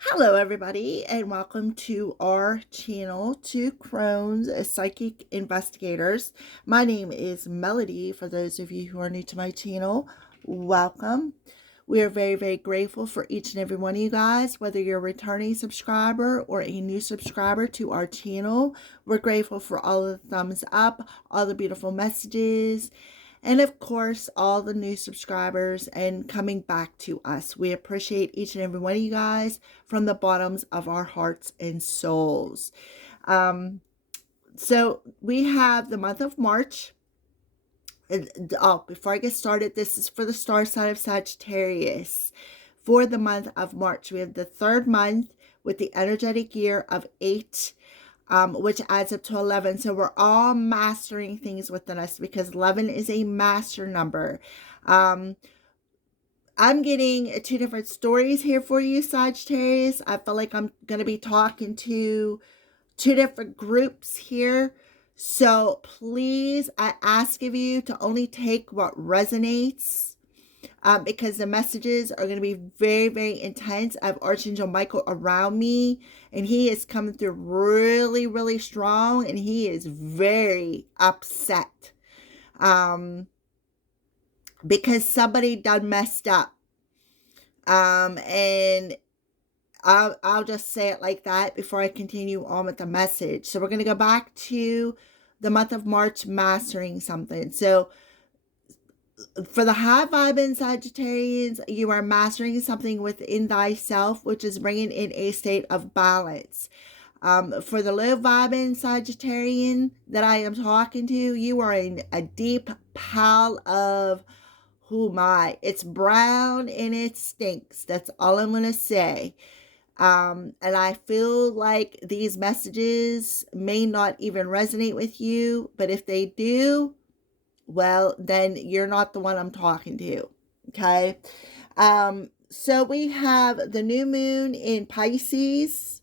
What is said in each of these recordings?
Hello, everybody, and welcome to our channel, Two Crones Psychic Investigators. My name is Melody. For those of you who are new to my channel, welcome. We are very, very grateful for each and every one of you guys, whether you're a returning subscriber or a new subscriber to our channel. We're grateful for all the thumbs up, all the beautiful messages, and of course, all the new subscribers and coming back to us. We appreciate each and every one of you guys from the bottoms of our hearts and souls. So we have the month of March. Before I get started, this is for the star sign of Sagittarius. For the month of March, we have the third month with the energetic year of 8, which adds up to 11. So we're all mastering things within us because 11 is a master number. I'm getting two different stories here for you, Sagittarius. I feel like I'm going to be talking to two different groups here. So please, I ask of you to only take what resonates. Because the messages are going to be very, very intense. I have Archangel Michael around me, and he is coming through really, really strong, and he is very upset because somebody done messed up. And I'll just say it like that before I continue on with the message. So we're going to go back to the month of March, mastering something. So for the high vibing Sagittarians, you are mastering something within thyself, which is bringing in a state of balance. For the low vibing Sagittarian that I am talking to, you are in a deep pile of, oh my, it's brown and it stinks. That's all I'm going to say. And I feel like these messages may not even resonate with you, but if they do, well, then you're not the one I'm talking to. Okay. So we have the new moon in Pisces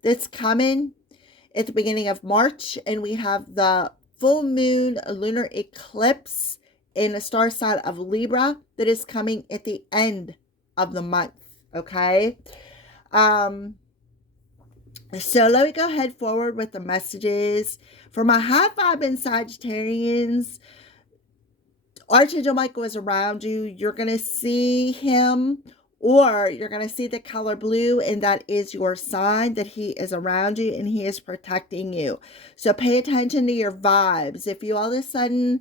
that's coming at the beginning of March, and we have the full moon lunar eclipse in the star sign of Libra that is coming at the end of the month. Okay. So let me go ahead forward with the messages for my high vibing Sagittarians. Archangel Michael is around you. You're going to see him, or you're going to see the color blue, and that is your sign that he is around you and he is protecting you. So pay attention to your vibes. If you all of a sudden,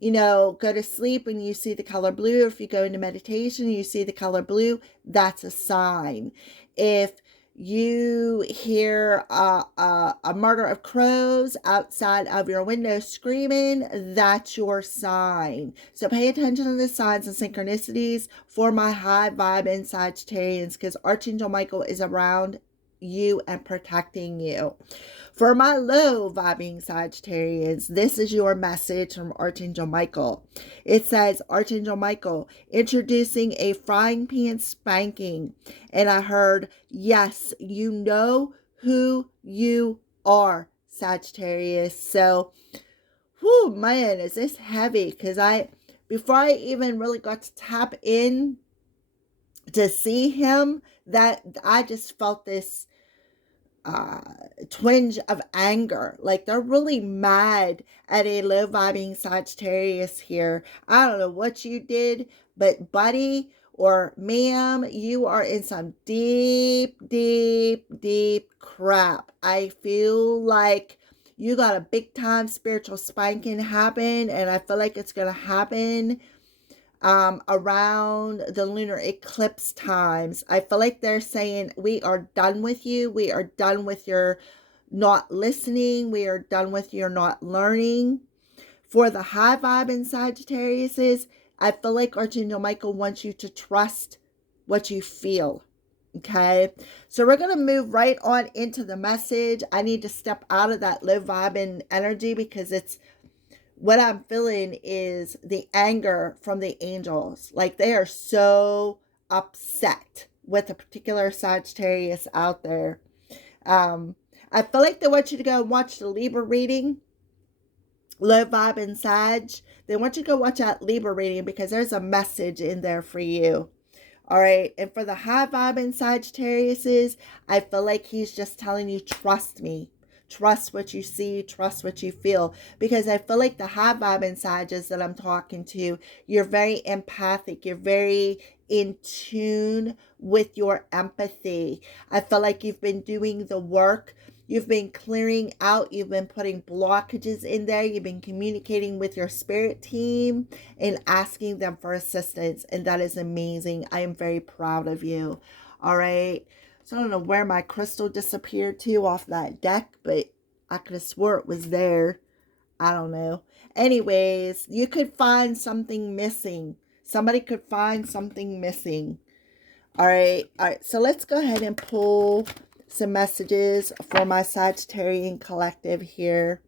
go to sleep and you see the color blue, or if you go into meditation and you see the color blue, that's a sign. If you hear a murder of crows outside of your window screaming, that's your sign. So pay attention to the signs and synchronicities for my high vibing Sagittarians, because Archangel Michael is around you and protecting you. For my low vibing Sagittarians, this is your message from Archangel Michael. It says, Archangel Michael, introducing a frying pan spanking. And I heard, yes, you know who you are, Sagittarius. So, whew, man, is this heavy? Because before I even really got to tap in to see him, that I just felt this twinge of anger. Like they're really mad at a low vibing Sagittarius here. I don't know what you did, but buddy or ma'am, you are in some deep, deep, deep crap. I feel like you got a big time spiritual spanking happen, and I feel like it's gonna happen around the lunar eclipse times. I feel like they're saying, we are done with you. We are done with your not listening. We are done with your not learning. For the high vibe in Sagittarius, I feel like Archangel Michael wants you to trust what you feel. Okay, so we're going to move right on into the message. I need to step out of that low vibe and energy because what I'm feeling is the anger from the angels. Like they are so upset with a particular Sagittarius out there. I feel like they want you to go and watch the Libra reading, low vibe and Sag. They want you to go watch that Libra reading because there's a message in there for you. All right. And for the high vibing Sagittariuses, I feel like he's just telling you, trust me. Trust what you see, trust what you feel. Because I feel like the high vibing Sagittarius that I'm talking to, you're very empathic. You're very in tune with your empathy. I feel like you've been doing the work. You've been clearing out. You've been putting blockages in there. You've been communicating with your spirit team and asking them for assistance. And that is amazing. I am very proud of you. All right. So I don't know where my crystal disappeared to off that deck, but I could have swore it was there. I don't know. Anyways, you could find something missing. Somebody could find something missing. All right. All right. So let's go ahead and pull some messages for my Sagittarian collective here.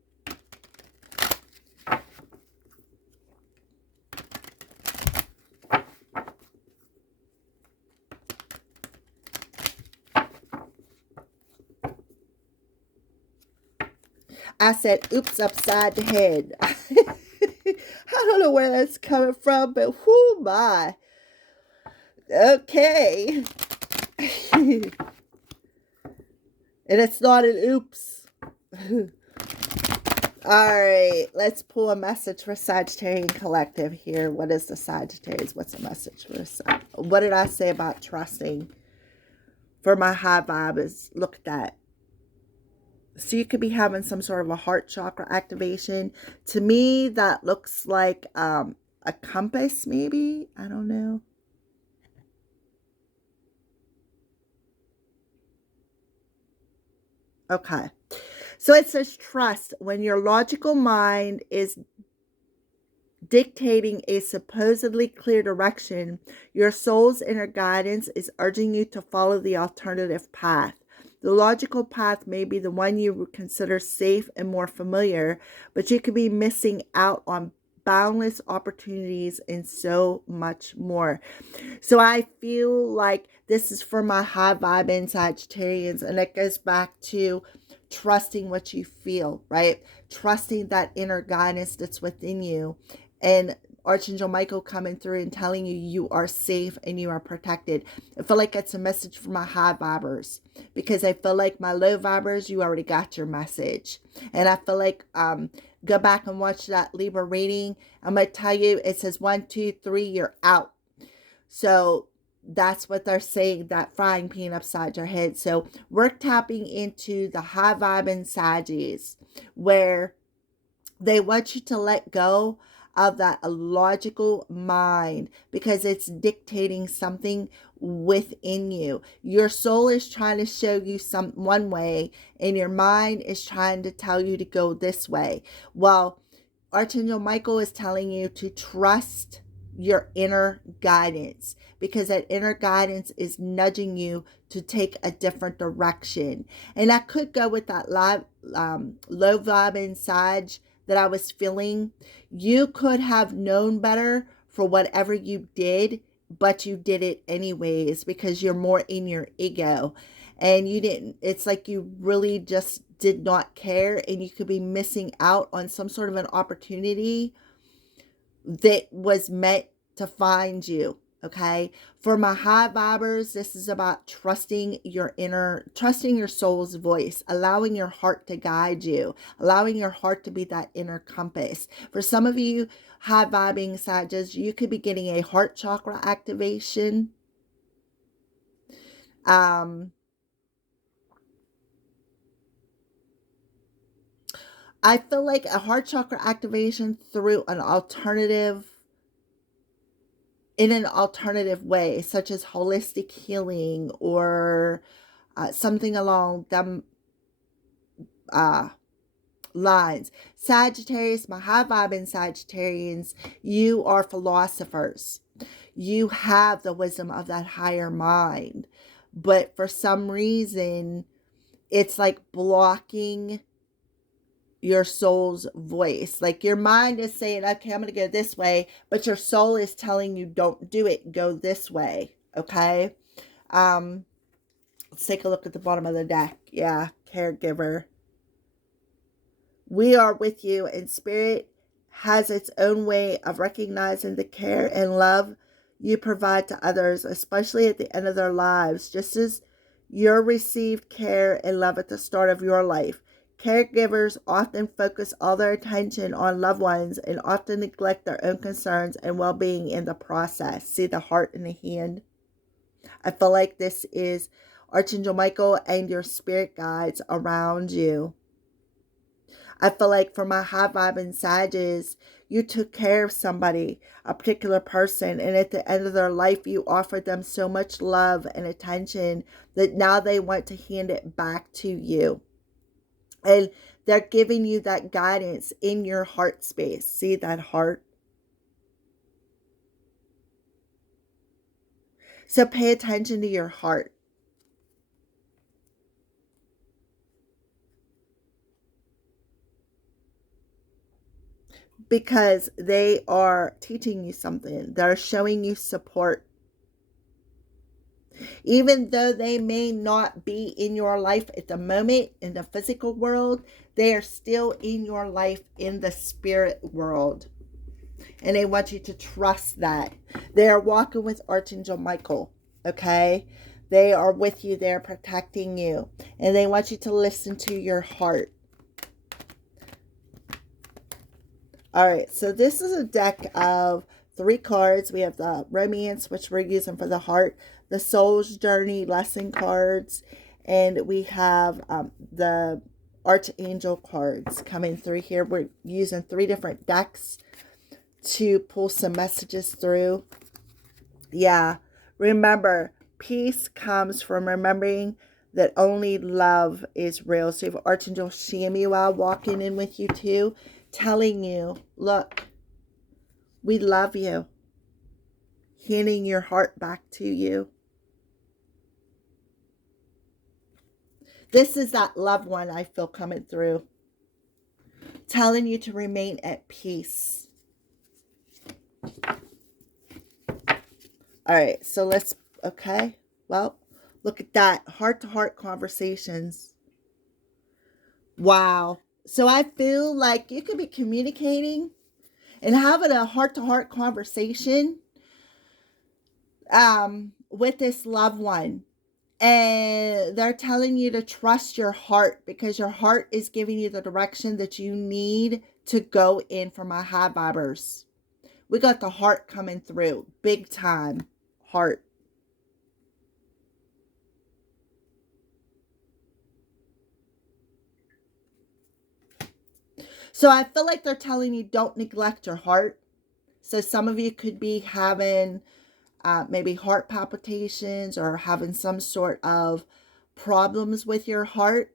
I said, oops, upside the head. I don't know where that's coming from, but whoo my. Okay. And it's not an oops. All right, let's pull a message for Sagittarian collective here. What is the Sagittarius? What's a message for this? What did I say about trusting? For my high vibes, look at that. So you could be having some sort of a heart chakra activation. To me, that looks like a compass, maybe. I don't know. Okay. So it says trust. When your logical mind is dictating a supposedly clear direction, your soul's inner guidance is urging you to follow the alternative path. The logical path may be the one you would consider safe and more familiar, but you could be missing out on boundless opportunities and so much more. So I feel like this is for my high vibing Sagittarians, and it goes back to trusting what you feel, right? Trusting that inner guidance that's within you. And Archangel Michael coming through and telling you you are safe and you are protected. I feel like it's a message for my high vibers, because I feel like my low vibers, you already got your message. And I feel like go back and watch that Libra reading. I'm going to tell you, it says 1, 2, 3, you're out. So that's what they're saying, that frying pan upside your head. So we're tapping into the high vibing Saggies, where they want you to let go of that logical mind, because it's dictating something within you. Your soul is trying to show you one way, and your mind is trying to tell you to go this way. Well, Archangel Michael is telling you to trust your inner guidance, because that inner guidance is nudging you to take a different direction. And I could go with that low vibe inside that I was feeling. You could have known better for whatever you did, but you did it anyways because you're more in your ego, and you didn't, it's like you really just did not care, and you could be missing out on some sort of an opportunity that was meant to find you. Okay. For my high vibers, this is about trusting your soul's voice, allowing your heart to guide you, allowing your heart to be that inner compass. For some of you high vibing Sagittarius, you could be getting a heart chakra activation. I feel like a heart chakra activation through an alternative, in an alternative way, such as holistic healing or something along them lines. Sagittarius, my high vibing Sagittarians, you are philosophers. You have the wisdom of that higher mind, but for some reason, it's like blocking your soul's voice. Like your mind is saying, okay, I'm going to go this way, but your soul is telling you, don't do it, go this way. Okay. Let's take a look at the bottom of the deck. Yeah. Caregiver. We are with you, and spirit has its own way of recognizing the care and love you provide to others, especially at the end of their lives, just as you received care and love at the start of your life. Caregivers often focus all their attention on loved ones and often neglect their own concerns and well-being in the process. See the heart in the hand? I feel like this is Archangel Michael and your spirit guides around you. I feel like for my high vibing Sages, you took care of somebody, a particular person, and at the end of their life, you offered them so much love and attention that now they want to hand it back to you. And they're giving you that guidance in your heart space. See that heart? So pay attention to your heart. Because they are teaching you something. They're showing you support. Even though they may not be in your life at the moment in the physical world, they are still in your life in the spirit world. And they want you to trust that. They are walking with Archangel Michael, okay? They are with you. They're protecting you. And they want you to listen to your heart. All right, so this is a deck of 3 cards. We have the romance, which we're using for the heart, the soul's journey lesson cards, and we have the archangel cards coming through here. We're using 3 different decks to pull some messages through. Yeah, remember, peace comes from remembering that only love is real. So you have Archangel Samuel walking in with you too, telling you, look, we love you. Handing your heart back to you. This is that loved one I feel coming through. Telling you to remain at peace. All right, so let's, okay. Well, look at that. Heart-to-heart conversations. Wow. So I feel like you could be communicating and having a heart-to-heart conversation with this loved one. And they're telling you to trust your heart because your heart is giving you the direction that you need to go in for my high vibers. We got the heart coming through. Big time. Heart. So I feel like they're telling you don't neglect your heart. So some of you could be having maybe heart palpitations or having some sort of problems with your heart.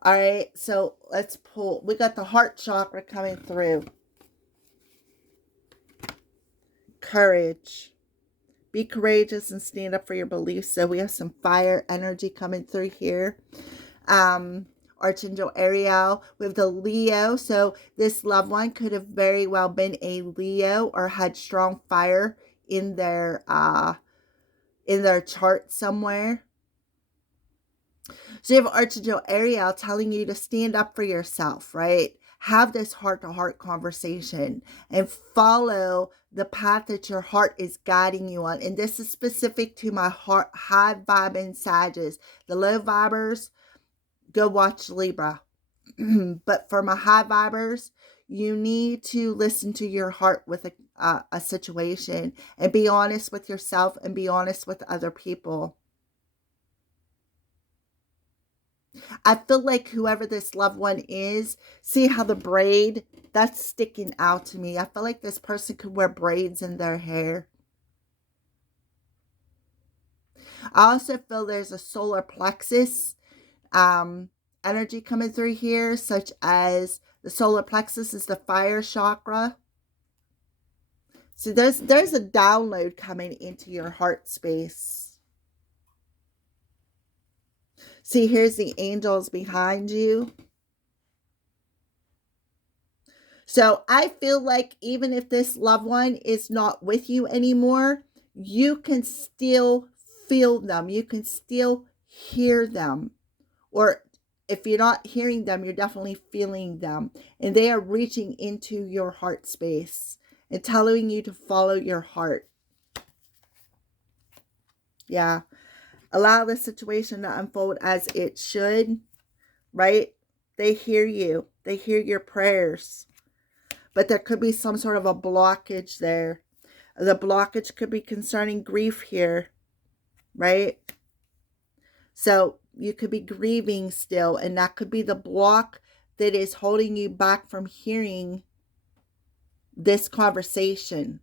All right, so let's pull. We got the heart chakra coming through. Courage. Be courageous and stand up for your beliefs. So we have some fire energy coming through here. Archangel Ariel. We have the Leo. So this loved one could have very well been a Leo or had strong fire in their chart somewhere. So you have Archangel Ariel telling you to stand up for yourself, right? Have this heart-to-heart conversation and follow the path that your heart is guiding you on. And this is specific to my heart, high vibing Sages. The low vibers, go watch Libra. But for my high vibers, you need to listen to your heart with a situation and be honest with yourself and be honest with other people. I feel like whoever this loved one is, see how the braid, that's sticking out to me. I feel like this person could wear braids in their hair. I also feel there's a solar plexus energy coming through here, such as the solar plexus is the fire chakra. So there's a download coming into your heart space. See, here's the angels behind you. So I feel like even if this loved one is not with you anymore, you can still feel them. You can still hear them. Or if you're not hearing them, you're definitely feeling them. And they are reaching into your heart space and telling you to follow your heart. Yeah. Allow the situation to unfold as it should, right? They hear you. They hear your prayers. But there could be some sort of a blockage there. The blockage could be concerning grief here, right? So you could be grieving still, and that could be the block that is holding you back from hearing this conversation.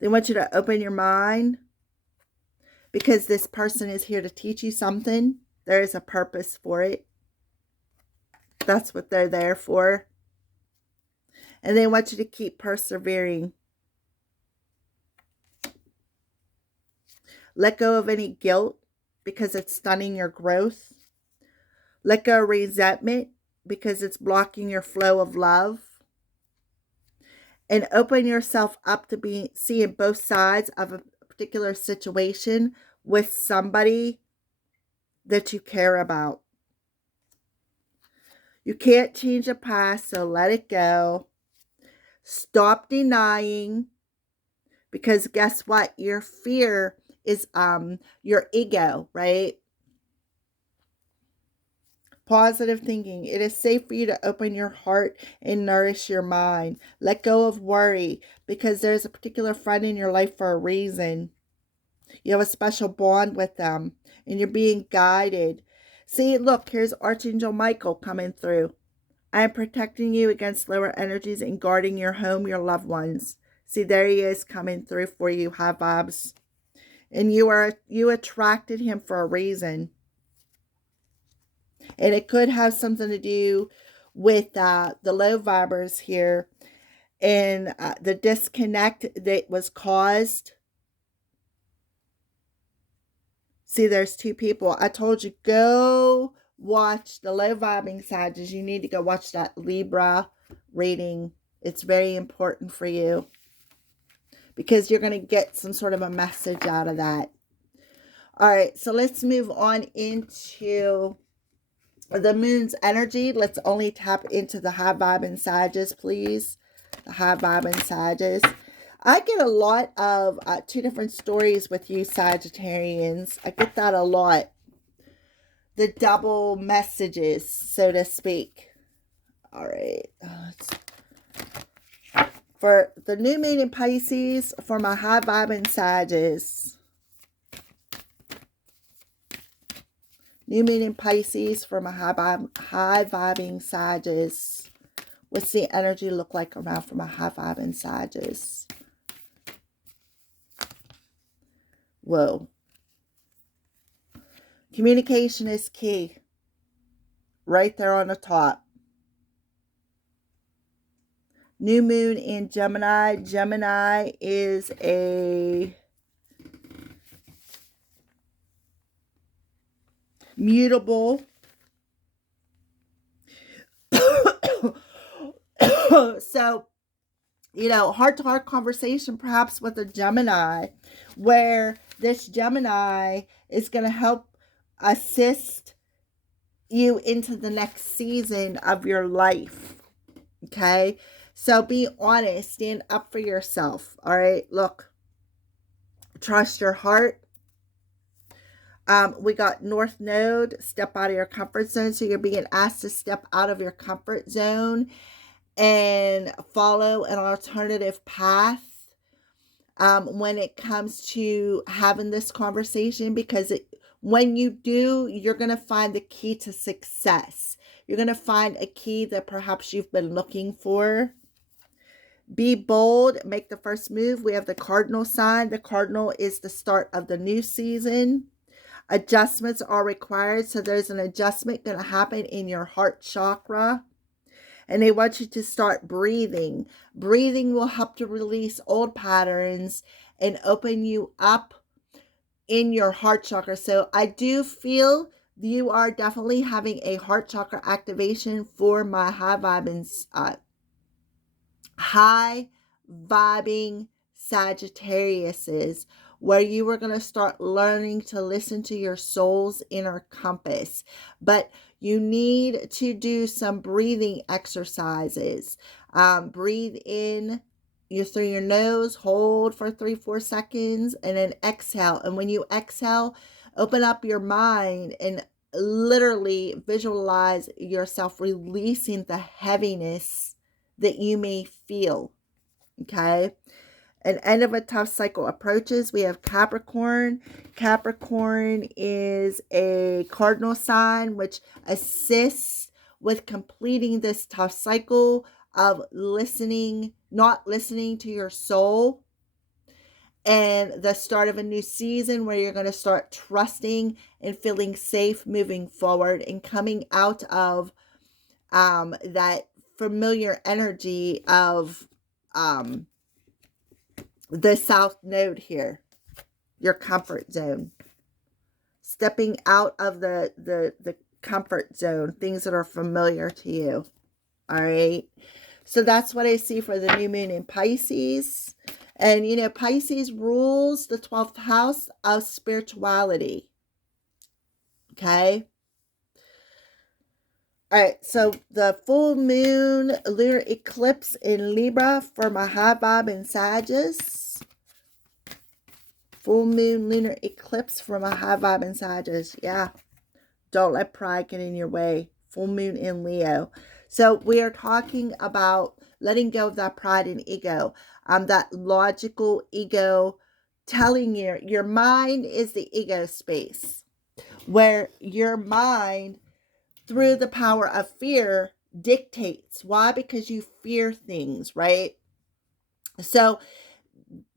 They want you to open your mind, because this person is here to teach you something. There is a purpose for it. That's what they're there for. And they want you to keep persevering. Let go of any guilt, because it's stunning your growth. Let go of resentment, because it's blocking your flow of love. And open yourself up to seeing both sides of a particular situation with somebody that you care about. You can't change the past, so let it go. Stop denying, because guess what? Your fear is your ego, right? Positive thinking. It is safe for you to open your heart and nourish your mind. Let go of worry, because there's a particular friend in your life for a reason. You have a special bond with them, and you're being guided. See, look, here's Archangel Michael coming through. I am protecting you against lower energies and guarding your home, your loved ones. See, there he is coming through for you, high vibes. And you attracted him for a reason. And it could have something to do with the low vibers here, and the disconnect that was caused. See, there's two people. I told you, go watch the low vibing Sagittarius. You need to go watch that Libra reading. It's very important for you, because you're going to get some sort of a message out of that. All right, so let's move on into the moon's energy. Let's only tap into the high vibing Sagittarius, please. The high vibing Sagittarius. I get a lot of two different stories with you Sagittarians. I get that a lot. The double messages, so to speak. All right. For the new moon in Pisces, for my high vibing Sagittarius. New moon in Pisces for my high vibing Sagittarius. What's the energy look like around for my high vibing Sagittarius? Whoa. Communication is key. Right there on the top. New moon in Gemini. Gemini is a mutable. So, heart-to-heart conversation perhaps with a Gemini, where this Gemini is going to help assist you into the next season of your life. Okay? So be honest. Stand up for yourself. All right? Look. Trust your heart. We got North Node. Step out of your comfort zone. So you're being asked to step out of your comfort zone and follow an alternative path when it comes to having this conversation, because when you do, you're going to find the key to success. You're going to find a key that perhaps you've been looking for. Be bold. Make the first move. We have the cardinal sign. The cardinal is the start of the new season. Adjustments are required. So there's an adjustment going to happen in your heart chakra. And they want you to start breathing. Breathing will help to release old patterns and open you up in your heart chakra. So I do feel you are definitely having a heart chakra activation for my high vibing Sagittariuses, where you are going to start learning to listen to your soul's inner compass. But you need to do some breathing exercises. Breathe in through your nose, hold for 3-4 seconds, and then exhale. And when you exhale, open up your mind and literally visualize yourself releasing the heaviness that you may feel. Okay. An end of a tough cycle approaches. We have Capricorn. Capricorn is a cardinal sign which assists with completing this tough cycle of not listening to your soul, and the start of a new season where you're going to start trusting and feeling safe moving forward and coming out of that familiar energy of the South Node here, your comfort zone. Stepping out of the comfort zone, things that are familiar to you. All right. So that's what I see for the new moon in Pisces. And, you know, Pisces rules the 12th house of spirituality. Okay. All right. So the full moon lunar eclipse in Libra for my high vibe in Sagittarius. Full moon lunar eclipse for my high vibe in Sagittarius. Yeah. Don't let pride get in your way. Full moon in Leo. So we are talking about letting go of that pride and ego. That logical ego telling your mind is the ego space. Where your mind, through the power of fear, dictates. Why? Because you fear things, right? So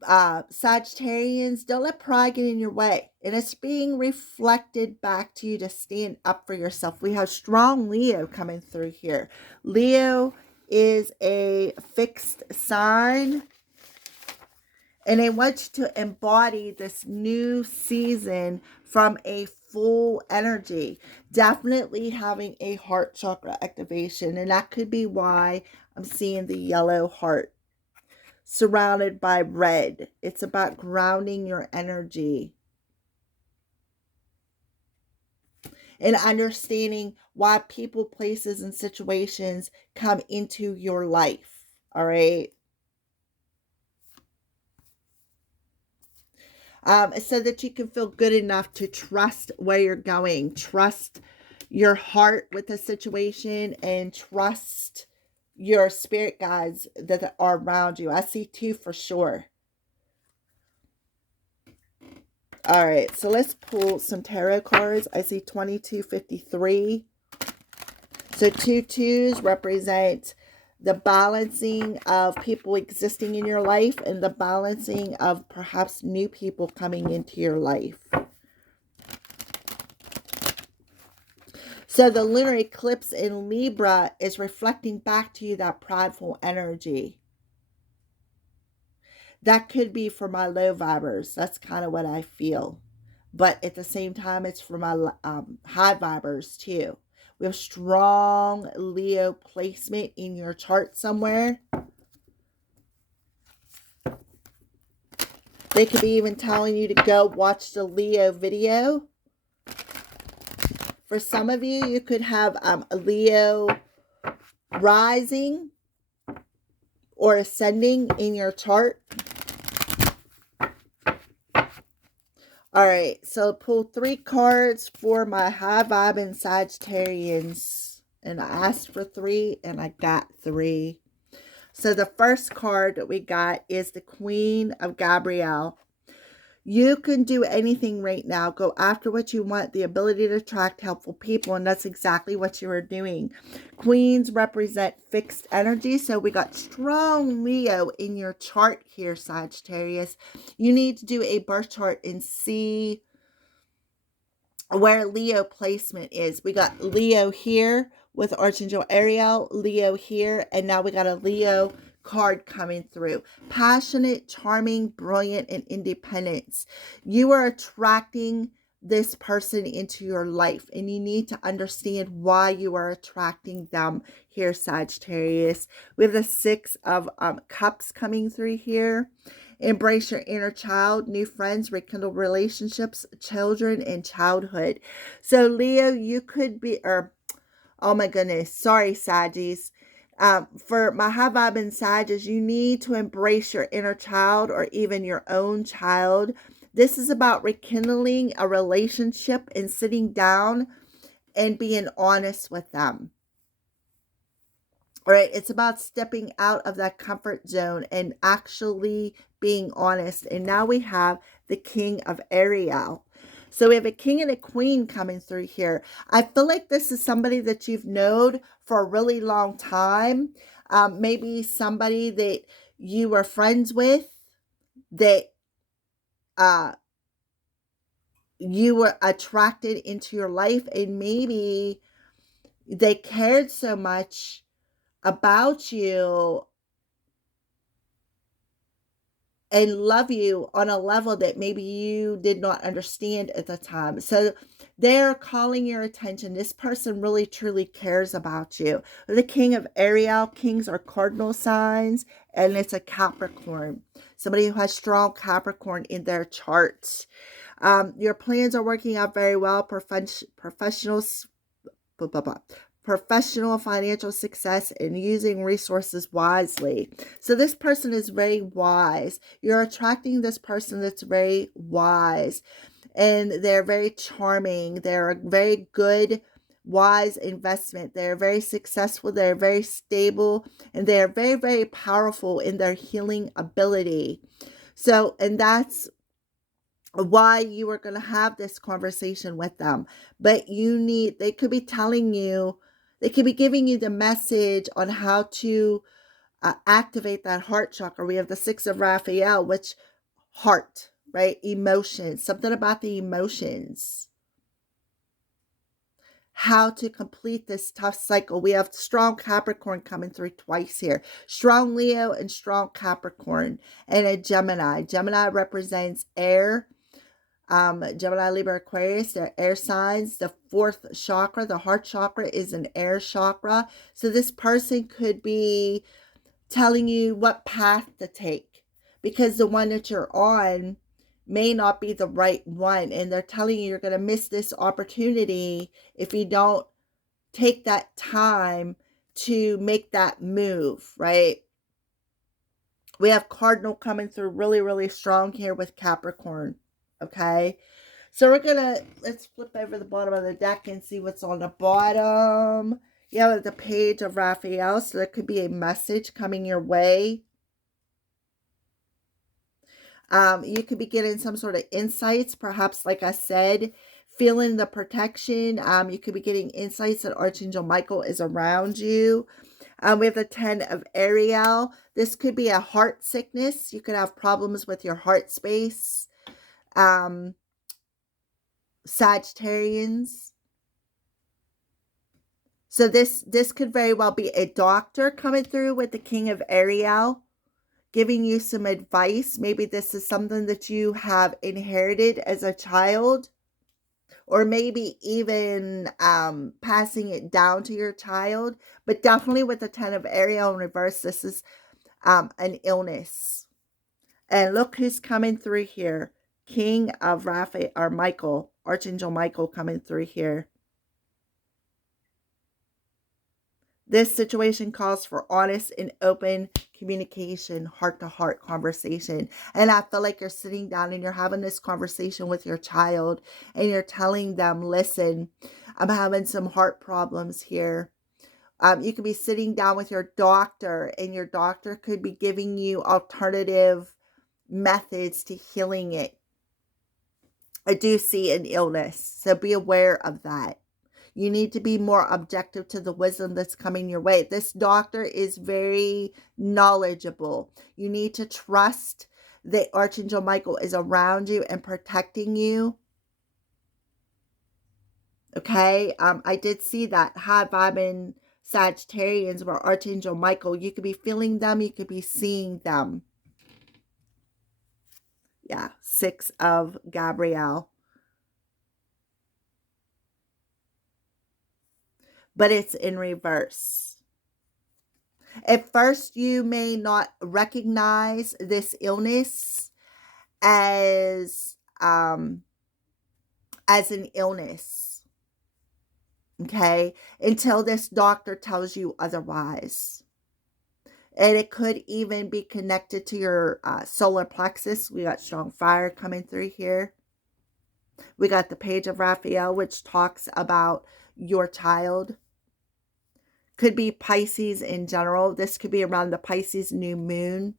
Sagittarians, don't let pride get in your way. And it's being reflected back to you to stand up for yourself. We have strong Leo coming through here. Leo is a fixed sign. And I want you to embody this new season from a full energy. Definitely having a heart chakra activation. And that could be why I'm seeing the yellow heart surrounded by red. It's about grounding your energy and understanding why people, places, and situations come into your life. All right. So that you can feel good enough to trust where you're going, trust your heart with the situation, and trust your spirit guides that are around you. I see 2 for sure. All right, so let's pull some tarot cards. I see 2253. So 2 2s represent the balancing of people existing in your life and the balancing of perhaps new people coming into your life. So the lunar eclipse in Libra is reflecting back to you that prideful energy. That could be for my low vibers. That's kind of what I feel. But at the same time, it's for my high vibers too. We have strong Leo placement in your chart somewhere. They could be even telling you to go watch the Leo video. For some of you, you could have a Leo rising or ascending in your chart. All right, so pull 3 cards for my high vibe and Sagittarians. And I asked for 3 and I got 3. So the first card that we got is the Queen of Gabrielle. You can do anything right now. Go after what you want, the ability to attract helpful people, and that's exactly what you are doing. Queens represent fixed energy, so we got strong Leo in your chart here, Sagittarius. You need to do a birth chart and see where Leo placement is. We got Leo here with Archangel Ariel, Leo here, and now we got a Leo card coming through. Passionate, charming, brilliant, and independence. You are attracting this person into your life, and you need to understand why you are attracting them here, Sagittarius. We have the 6 of Cups coming through here, Embrace your inner child, new friends, rekindle relationships, children, and childhood. So Leo, you could be, or oh my goodness, sorry, Saggies. For my high vibe and Sagittarius, you need to embrace your inner child or even your own child. This is about rekindling a relationship and sitting down and being honest with them. All right, it's about stepping out of that comfort zone and actually being honest. And now we have the King of Ariel. So we have a king and a queen coming through here. I feel like this is somebody that you've known for a really long time. Maybe somebody that you were friends with, that you were attracted into your life, and maybe they cared so much about you and love you on a level that maybe you did not understand at the time. So they're calling your attention. This person really truly cares about you. The King of Ariel, kings are cardinal signs, and it's a Capricorn. Somebody who has strong Capricorn in their charts. Your plans are working out very well. Professionals, blah, blah, blah. Professional financial success and using resources wisely. So this person is very wise. You're attracting this person that's very wise, and they're very charming. They're a very good, wise investment. They're very successful. They're very stable, and they're very, very powerful in their healing ability. So, and that's why you are going to have this conversation with them. But they could be telling you, they could be giving you the message on how to activate that heart chakra. We have the Six of Raphael, which heart, right? Emotions, something about the emotions. How to complete this tough cycle. We have strong Capricorn coming through twice here. Strong Leo and strong Capricorn, and a Gemini. Gemini represents air. Gemini, Libra, Aquarius, they're air signs. The fourth chakra, the heart chakra, is an air chakra. So this person could be telling you what path to take, because the one that you're on may not be the right one. And they're telling you you're going to miss this opportunity if you don't take that time to make that move, right? We have Cardinal coming through really, really strong here with Capricorn, okay? So let's flip over the bottom of the deck and see what's on the bottom. Yeah, the Page of Raphael, so there could be a message coming your way. You could be getting some sort of insights, perhaps, like I said, feeling the protection. You could be getting insights that Archangel Michael is around you. We have the 10 of Ariel. This could be a heart sickness. You could have problems with your heart space. Sagittarians. So this could very well be a doctor coming through with the King of Ariel, giving you some advice. Maybe this is something that you have inherited as a child, or maybe even passing it down to your child. But definitely with the 10 of Ariel in reverse, this is an illness. And look who's coming through here. King of Raphael, or Michael, Archangel Michael coming through here. This situation calls for honest and open communication, heart-to-heart conversation. And I feel like you're sitting down and you're having this conversation with your child, and you're telling them, listen, I'm having some heart problems here. You could be sitting down with your doctor, and your doctor could be giving you alternative methods to healing it. I do see an illness, so be aware of that. You need to be more objective to the wisdom that's coming your way. This doctor is very knowledgeable. You need to trust that Archangel Michael is around you and protecting you. Okay, I did see that high vibing Sagittarians were Archangel Michael. You could be feeling them. You could be seeing them. Yeah, 6 of Gabrielle. But it's in reverse. At first, you may not recognize this illness as an illness, okay, until this doctor tells you otherwise. And it could even be connected to your solar plexus. We got strong fire coming through here. We got the Page of Raphael, which talks about your child. Could be Pisces in general. This could be around the Pisces new moon.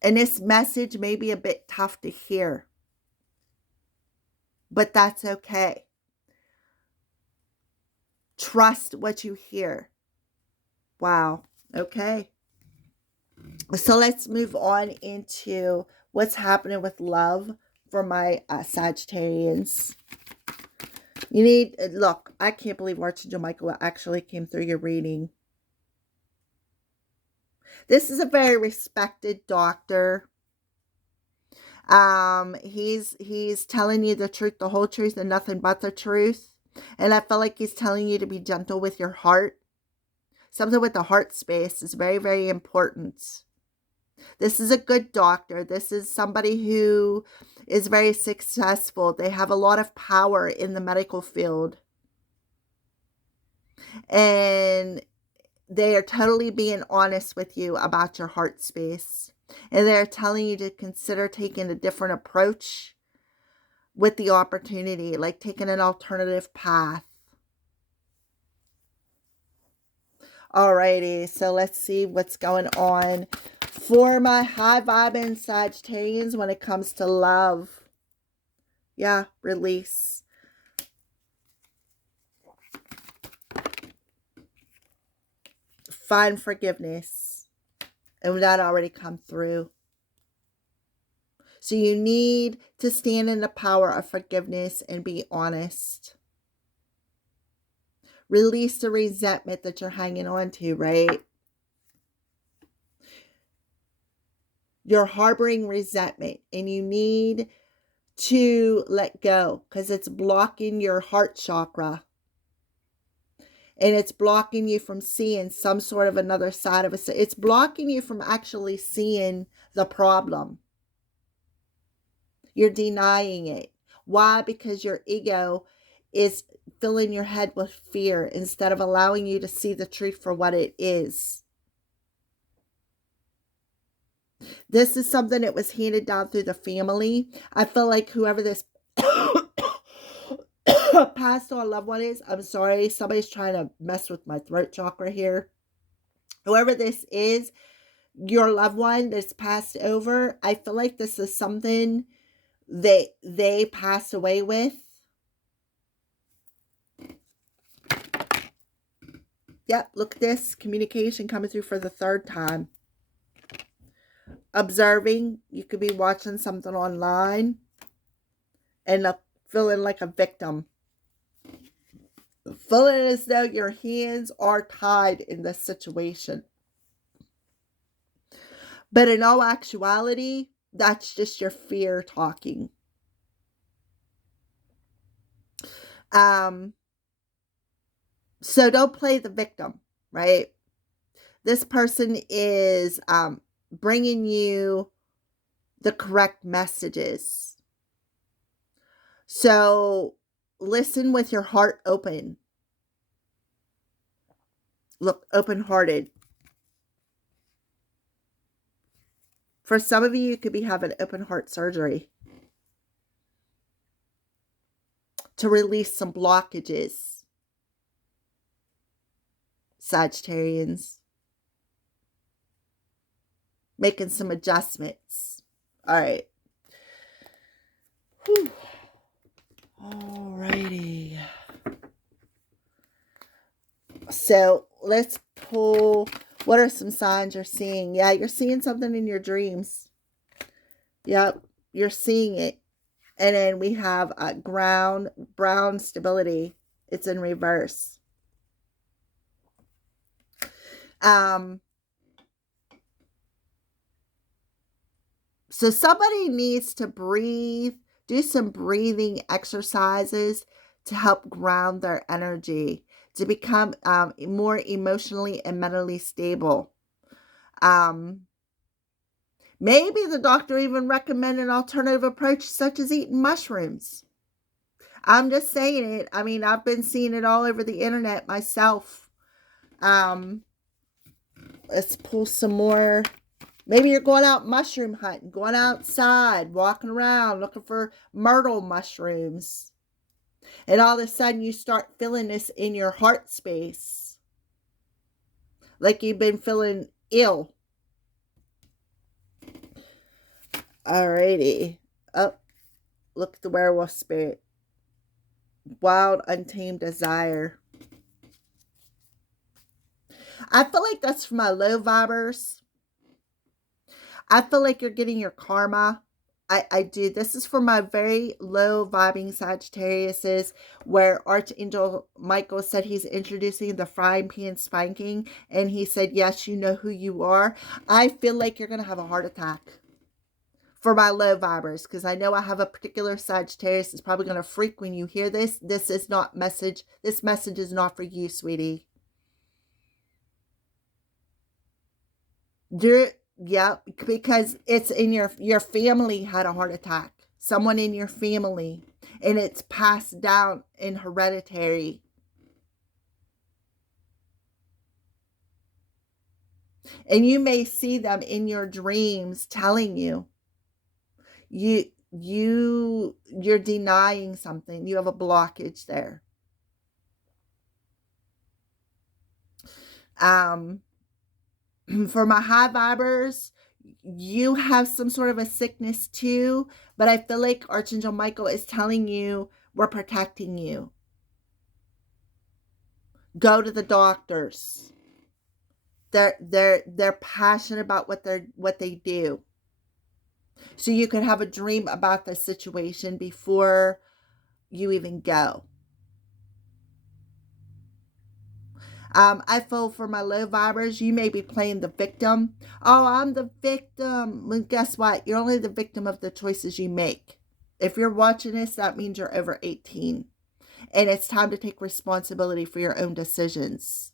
And this message may be a bit tough to hear, but that's okay. Trust what you hear. Wow. Okay. So let's move on into what's happening with love for my Sagittarians. You need, look, I can't believe Archangel Michael actually came through your reading. This is a very respected doctor. He's telling you the truth, the whole truth, and nothing but the truth. And I feel like he's telling you to be gentle with your heart. Something with the heart space is very, very important. This is a good doctor. This is somebody who is very successful. They have a lot of power in the medical field. And they are totally being honest with you about your heart space. And they're telling you to consider taking a different approach with the opportunity, like taking an alternative path. Alrighty, so let's see what's going on for my high vibing Sagittarians when it comes to love. Yeah, release. Find forgiveness. And that already come through. So you need to stand in the power of forgiveness and be honest. Release the resentment that you're hanging on to, right? You're harboring resentment and you need to let go because it's blocking your heart chakra. And it's blocking you from seeing some sort of another side of it. It's blocking you from actually seeing the problem. You're denying it. Why? Because your ego is filling your head with fear instead of allowing you to see the truth for what it is. This is something that was handed down through the family. I feel like whoever this passed on loved one is, I'm sorry, somebody's trying to mess with my throat chakra here. Whoever this is, your loved one that's passed over, I feel like this is something that they passed away with. Yep, look at this. Communication coming through for the third time. Observing. You could be watching something online and feeling like a victim. Feeling as though your hands are tied in this situation. But in all actuality, that's just your fear talking. So don't play the victim, right? This person is bringing you the correct messages. So listen with your heart open. Look, open-hearted. For some of you, you could be having open heart surgery to release some blockages. Sagittarians. Making some adjustments. All right. Whew. Alrighty. So let's pull, what are some signs you're seeing? Yeah, you're seeing something in your dreams. Yep, you're seeing it. And then we have a brown stability. It's in reverse. So somebody needs to breathe, do some breathing exercises to help ground their energy, to become more emotionally and mentally stable. Maybe the doctor even recommended an alternative approach such as eating mushrooms. I'm just saying it. I mean, I've been seeing it all over the internet myself. Let's pull some more. Maybe you're going out mushroom hunting, going outside, walking around, looking for myrtle mushrooms. And all of a sudden you start feeling this in your heart space. Like you've been feeling ill. Alrighty. Oh, look at the werewolf spirit. Wild, untamed desire. I feel like that's for my low vibers. I feel like you're getting your karma. I do. This is for my very low vibing Sagittariuses, where Archangel Michael said he's introducing the frying pan spanking. And he said, yes, you know who you are. I feel like you're going to have a heart attack. For my low vibers, because I know I have a particular Sagittarius that's probably going to freak when you hear this. This is not message. This message is not for you, sweetie. Yeah, because it's in your family had a heart attack. Someone in your family. And it's passed down in hereditary. And you may see them in your dreams telling you. You're denying something. You have a blockage there. For my high vibers, you have some sort of a sickness too, but I feel like Archangel Michael is telling you, we're protecting you. Go to the doctors. They're passionate about what they do. So you could have a dream about the situation before you even go. I feel for my low vibers, you may be playing the victim. Oh, I'm the victim. Well, guess what? You're only the victim of the choices you make. If you're watching this, that means you're over 18. And it's time to take responsibility for your own decisions.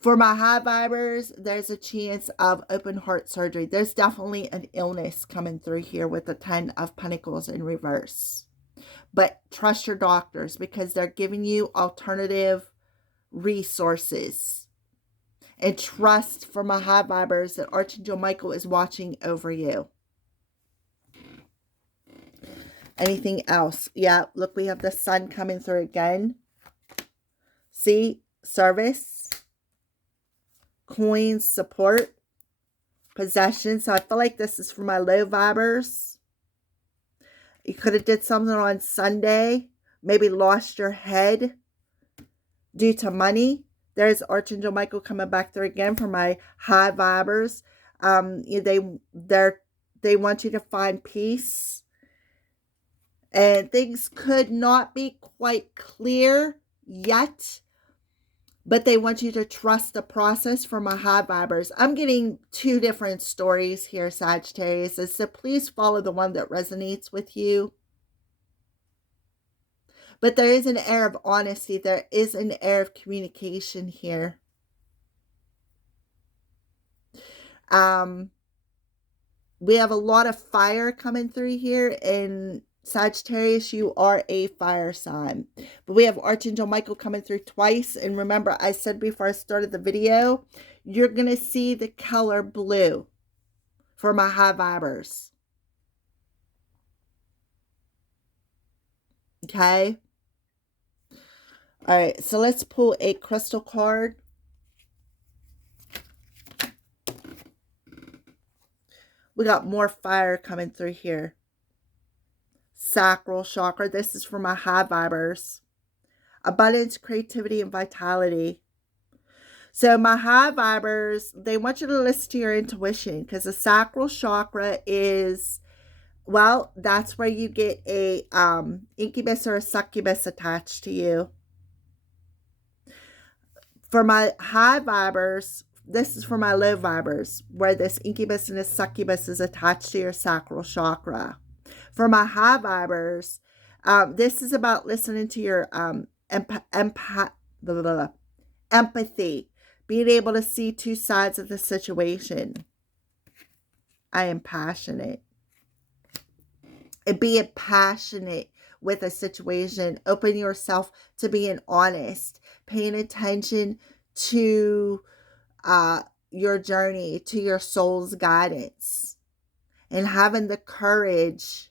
For my high vibers, there's a chance of open heart surgery. There's definitely an illness coming through here with the 10 of Pentacles in reverse. But trust your doctors because they're giving you alternative resources. And trust for my high vibers that Archangel Michael is watching over you. Anything else? Yeah, look, we have the sun coming through again. See? Service. Coins, support, possession. So I feel like this is for my low vibers. You could have did something on Sunday. Maybe lost your head due to money. There's Archangel Michael coming back through again for my high vibers. They want you to find peace. And things could not be quite clear yet. But they want you to trust the process for my high vibers. I'm getting two different stories here, Sagittarius. So please follow the one that resonates with you. But there is an air of honesty. There is an air of communication here. We have a lot of fire coming through here. And Sagittarius, you are a fire sign. But we have Archangel Michael coming through twice. And remember, I said before I started the video, you're going to see the color blue for my high vibers. Okay? All right, so let's pull a crystal card. We got more fire coming through here. Sacral chakra. This is for my high vibers. Abundance, creativity, and vitality. So my high vibers, they want you to listen to your intuition because the sacral chakra is, well, that's where you get a incubus or a succubus attached to you. For my high vibers, this is for my low vibers, where this incubus and this succubus is attached to your sacral chakra. For my high vibers, This is about listening to your empathy, being able to see two sides of the situation. I am passionate. And being passionate with a situation. Open yourself to being honest, paying attention to your journey, to your soul's guidance, and having the courage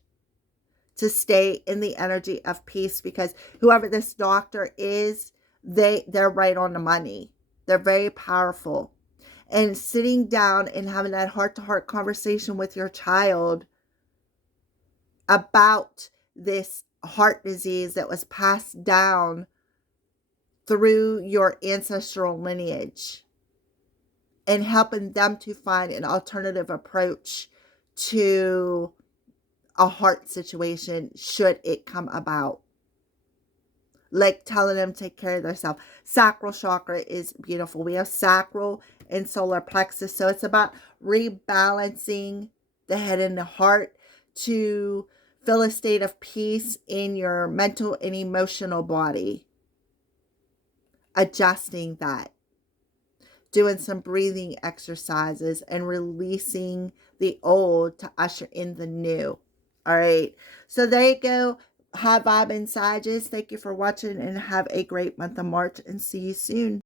to stay in the energy of peace, because whoever this doctor is, they're right on the money. They're very powerful. And sitting down and having that heart-to-heart conversation with your child about this heart disease that was passed down through your ancestral lineage, and helping them to find an alternative approach to a heart situation should it come about. Like telling them to take care of themselves. Sacral chakra is beautiful. We have sacral and solar plexus. So it's about rebalancing the head and the heart to feel a state of peace in your mental and emotional body. Adjusting that. Doing some breathing exercises and releasing the old to usher in the new. All right. So there you go. High vibe and Sagittarius. Thank you for watching and have a great month of March, and see you soon.